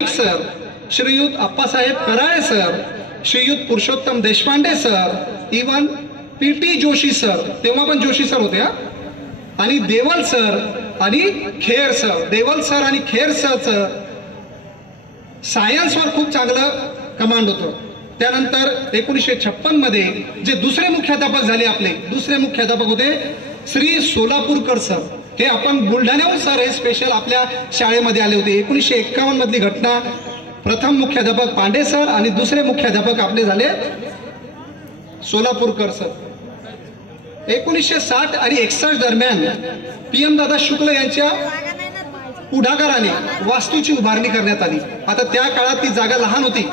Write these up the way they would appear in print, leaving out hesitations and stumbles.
Sir, Shriyut Appasaheb Karale sir, Shriyut Purushottam Deshpande sir, even PT Joshi sir, तेव्हा पण Joshi sir होते हा, आणि देवल सर आणि खेर सर. देवल सर आणि खेर सरचं सायन्सवर खूप चांगलं कमांड होतं. त्यानंतर 1956 मध्ये जे दुसरे मुख्याध्यापक झाले, आपले दुसरे मुख्याध्यापक होते श्री सोलापूरकर सर. हे आपण बुलढाण्याहून सर हे स्पेशल आपल्या शाळेमध्ये आले होते. 1951 मधली घटना. प्रथम मुख्याध्यापक पांडे सर आणि दुसरे मुख्याध्यापक आपले झाले सोलापूरकर सर. 1960 आणि 61 दरम्यान PM दादा शुक्ल यांच्या पुढाकाराने वास्तूची उभारणी करण्यात आली. आता त्या काळात ती जागा लहान होती,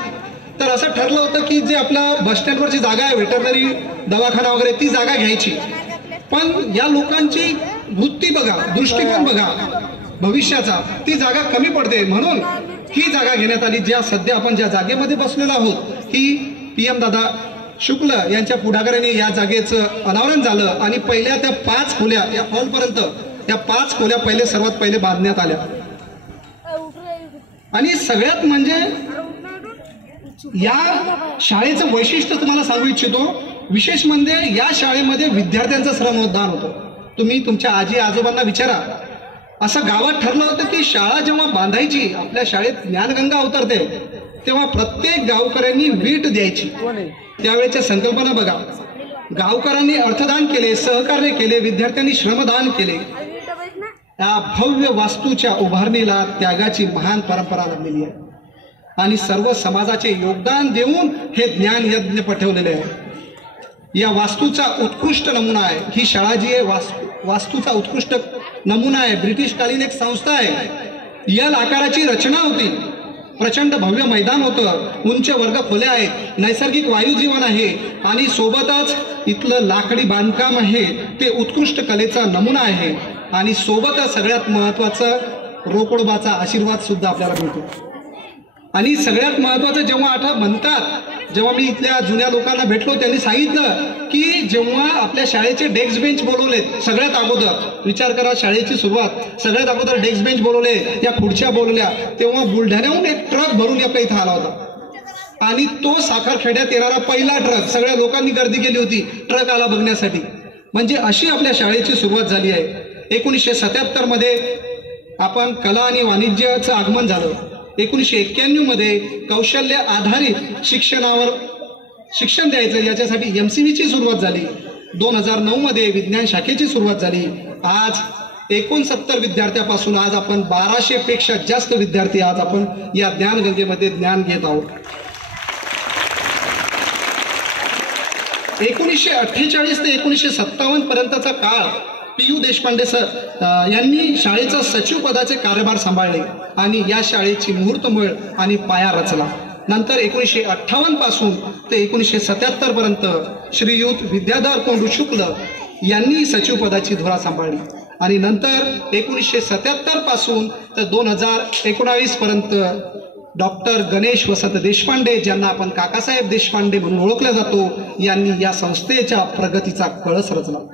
तर असं ठरलं होतं की जे आपला बस स्टँडवरची जागा आहे, व्हेटरनरी दवाखाना वगैरे, ती जागा घ्यायची. पण या लोकांची वृत्ती बघा, दृष्टिकोन बघा भविष्याचा, ती जागा कमी पडते, म्हणून ही जागा घेण्यात आली. ज्या सध्या आपण ज्या जागेमध्ये बसलेलो आहोत, ही PM दादा शुक्ल यांच्या पुढाकाराने या जागेचं अनावरण झालं आणि पहिल्या त्या 5 खोल्या या हॉलपर्यंत, या 5 खोल्या पहिले सर्वात पहिले बांधण्यात आल्या. आणि सगळ्यात म्हणजे या शाळेचं वैशिष्ट्य तुम्हाला सांगू इच्छितो. विशेष म्हणजे या शाळेमध्ये विद्यार्थ्यांचं श्रमदान होतं. तुम्ही तुमच्या आजी आजोबांना विचारा. असं गावात ठरलं होतं की शाळा जेव्हा बांधायची, आपल्या शाळेत ज्ञानगंगा अवतरते, तेव्हा प्रत्येक गावकऱ्यांनी वीट द्यायची. त्यावेळेच्या संकल्पना बघा. गावकऱ्यांनी अर्थदान केले, सहकार्य केले, विद्यार्थ्यांनी श्रमदान केले. या भव्य वास्तूच्या उभारणीला त्यागाची महान परंपरा लागलेली आहे आणि सर्व समाजाचे योगदान देऊन हे ज्ञान यज्ञ पठवलेले आहे. या वास्तूचा उत्कृष्ट नमुना आहे ही शाळा जी आहे. वास्तूचा उत्कृष्ट नमुना आहे. ब्रिटिशकालीन एक संस्था आहे. यल आकाराची रचना होती. प्रचंड भव्य मैदान होतं, उंच वर्ग खोल्या आहेत, नैसर्गिक वायुजीवन आहे आणि सोबतच इथलं लाकडी बांधकाम आहे ते उत्कृष्ट कलेचा नमुना आहे. आणि सोबतच सगळ्यात महत्वाचं रोकडोबाचा आशीर्वाद सुद्धा आपल्याला मिळतो. आणि सगळ्यात महत्वाचं जेव्हा आठवण म्हणतात, जेव्हा मी इथल्या जुन्या लोकांना भेटलो, त्यांनी सांगितलं की जेव्हा आपल्या शाळेचे डेस्क बेंच बोलवलेत, सगळ्यात अगोदर विचार करा, शाळेची सुरुवात, सगळ्यात अगोदर डेस्क बेंच बोलवले, या खुर्च्या बोलवल्या, तेव्हा बुलढाण्याहून एक ट्रक भरून आपल्या इथं आला होता. आणि तो साखरखेड्यात येणारा पहिला ट्रक, सगळ्या लोकांनी गर्दी केली होती ट्रक आला बघण्यासाठी. म्हणजे अशी आपल्या शाळेची सुरुवात झाली आहे. 1977 मध्ये आपण कला आणि वाणिज्याचं आगमन झालं. 1991 मध्ये कौशल्य आधारित शिक्षणावर शिक्षण द्यायचं याच्यासाठी MCVची सुरुवात झाली. 2009 मध्ये विज्ञान शाखेची सुरुवात झाली. आज 69 विद्यार्थ्यापासून आज आपण 1200 पेक्षा जास्त विद्यार्थी आज आपण या ज्ञानगंगेमध्ये ज्ञान घेत आहोत. 1948 ते 1957 पर्यंतचा काळ PU देशपांडे सर यांनी शाळेचा सचिव पदाचे कार्यभार सांभाळले आणि या शाळेची मुहूर्तमेळ आणि पाया रचला. नंतर 1958 पासून ते 1977 पर्यंत श्रीयुत विद्याधर कोंडू शुक्ल यांनी सचिव पदाची धुरा सांभाळली. आणि नंतर 1977 पासून तर 2019 पर्यंत डॉक्टर गणेश वसंत देशपांडे, ज्यांना आपण काकासाहेब देशपांडे म्हणून ओळखलं जातो, यांनी या संस्थेच्या प्रगतीचा कळस रचला.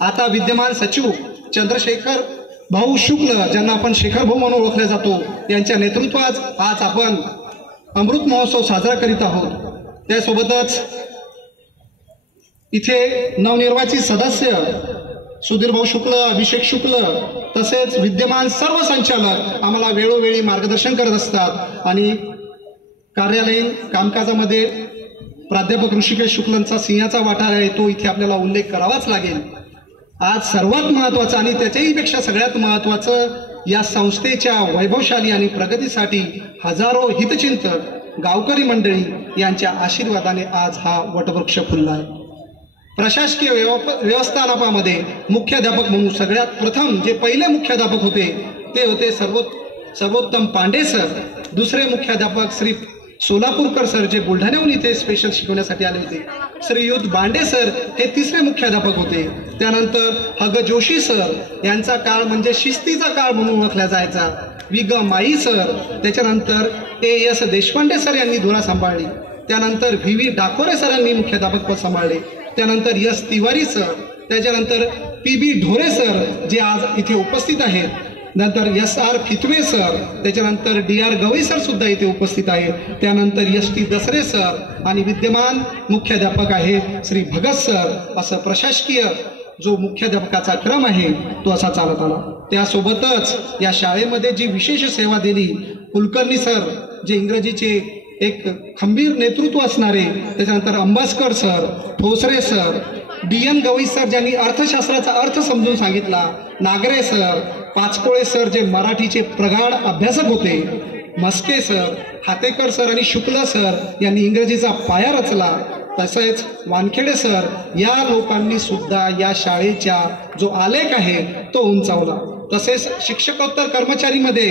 आता विद्यमान सचिव चंद्रशेखर भाऊ शुक्ल, ज्यांना आपण शेखर भाऊ म्हणून ओळखले जातो, यांच्या नेतृत्वात आज आपण अमृत महोत्सव साजरा करीत आहोत. त्यासोबतच इथे नवनिर्वाचित सदस्य सुधीर भाऊ शुक्ल, अभिषेक शुक्ल तसेच विद्यमान सर्व संचालक आम्हाला वेळोवेळी मार्गदर्शन करत असतात. आणि कार्यालयीन कामकाजामध्ये प्राध्यापक ऋषिकेश शुक्लांचा सिंहाचा वाटा आहे, तो इथे आपल्याला उल्लेख करावाच लागेल. आज सर्वात महत्वाचं आणि त्याच्याही पेक्षा सगळ्यात महत्वाचं, या संस्थेच्या वैभवशाली आणि प्रगतीसाठी हजारो हितचिंतक गावकरी मंडळी यांच्या आशीर्वादाने आज हा वटवृक्ष फुलला आहे. प्रशासकीय व्यवस्थापनामध्ये मुख्याध्यापक म्हणून सगळ्यात प्रथम जे पहिले मुख्याध्यापक होते ते होते सर्वोत्तम पांडे सर. दुसरे मुख्याध्यापक श्री सोलापूरकर सर, जे बुलढाण्याहून इथे स्पेशल शिकवण्यासाठी आले होते. श्रीयुत बांडे सर हे तिसरे मुख्याध्यापक होते. त्यानंतर हग जोशी सर, यांचा काळ म्हणजे शिस्तीचा काळ म्हणून ओळखला जायचा. विग माई सर, त्याच्यानंतर AS देशपांडे सर यांनी धुरा सांभाळली. त्यानंतर VV डाकोरे सरांनी मुख्याध्यापक पद सांभाळले. त्यानंतर S तिवारी सर, त्याच्यानंतर PB ढोरे सर जे आज इथे उपस्थित आहेत. नंतर SR फितवे सर, त्याच्यानंतर DR गवई सर सुद्धा इथे उपस्थित आहेत. त्यानंतर ST दसरे सर आणि विद्यमान मुख्याध्यापक आहे श्री भगत सर. असं प्रशासकीय जो मुख्याध्यापकाचा क्रम आहे तो असा चालत आला. त्यासोबतच या शाळेमध्ये जी विशेष सेवा दिली कुलकर्णी सर, जे इंग्रजीचे एक खंबीर नेतृत्व असणारे, त्याच्यानंतर Ambaskar sir, Thosare sir, DN Gawai sir ज्यांनी अर्थशास्त्राचा अर्थ समजून सांगितला, नागरे सर, पाचपोळे सर जे मराठीचे प्रगाढ अभ्यासक होते, मस्के सर, हातेकर सर आणि शुक्ला सर यांनी इंग्रजीचा पाया रचला, तसेच वानखेडे सर या लोकांनी सुद्धा या शाळेचा जो आलेख आहे तो उंचावला. तसेच शिक्षकोत्तर कर्मचारीमध्ये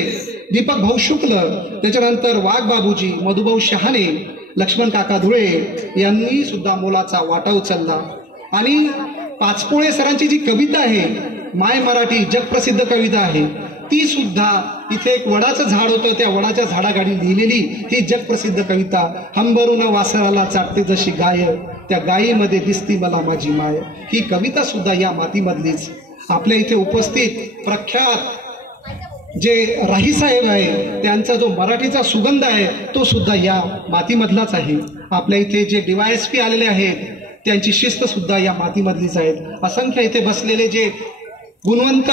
दीपक भाऊ शुक्ल, त्याच्यानंतर वाघ बाबूजी, मधुभाऊ शहाणे, लक्ष्मण काका धुळे यांनी सुद्धा मोलाचा वाटा उचलला. आणि पाचपोळे सरांची जी कविता आहे माय मराठी जगप्रसिद्ध कविता आहे, ती सुद्धा इथे एक वडाचं झाड होतं, त्या वडाच्या झाडाखाली लिहिलेली ही जगप्रसिद्ध कविता, हंबरून वासराला चाटते जशी गाय, त्या गायीमध्ये दिसती मला माझी माय, ही कविता सुद्धा या मातीमधलीच. आपल्या इथे उपस्थित प्रख्यात जे राही साहेब आहे त्यांचा जो मराठीचा सुगंध आहे तो सुद्धा या मातीमधलाच आहे. आपल्या इथे जे DYSP आलेले आहेत त्यांची शिस्त सुद्धा या मातीमधलीच आहेत. असंख्य इथे बसलेले जे गुणवंत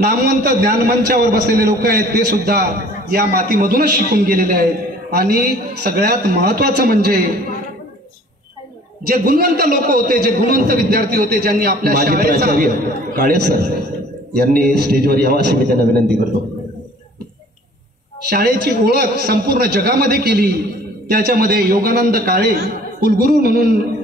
नामवंत ज्ञानमंचावर बसलेले लोक आहेत ते सुद्धा या मातीमधूनच शिकून गेलेले आहेत. आणि सगळ्यात महत्त्वाचं म्हणजे जे गुणवंत लोक होते, जे गुणवंत विद्यार्थी होते, ज्यांनी आपल्या शाळेचा काळे सर यांनी स्टेजवर यावं अशी मी त्यांना विनंती करतो. शाळेची ओळख संपूर्ण जगामध्ये केली, त्याच्यामध्ये योगानंद काळे कुलगुरू म्हणून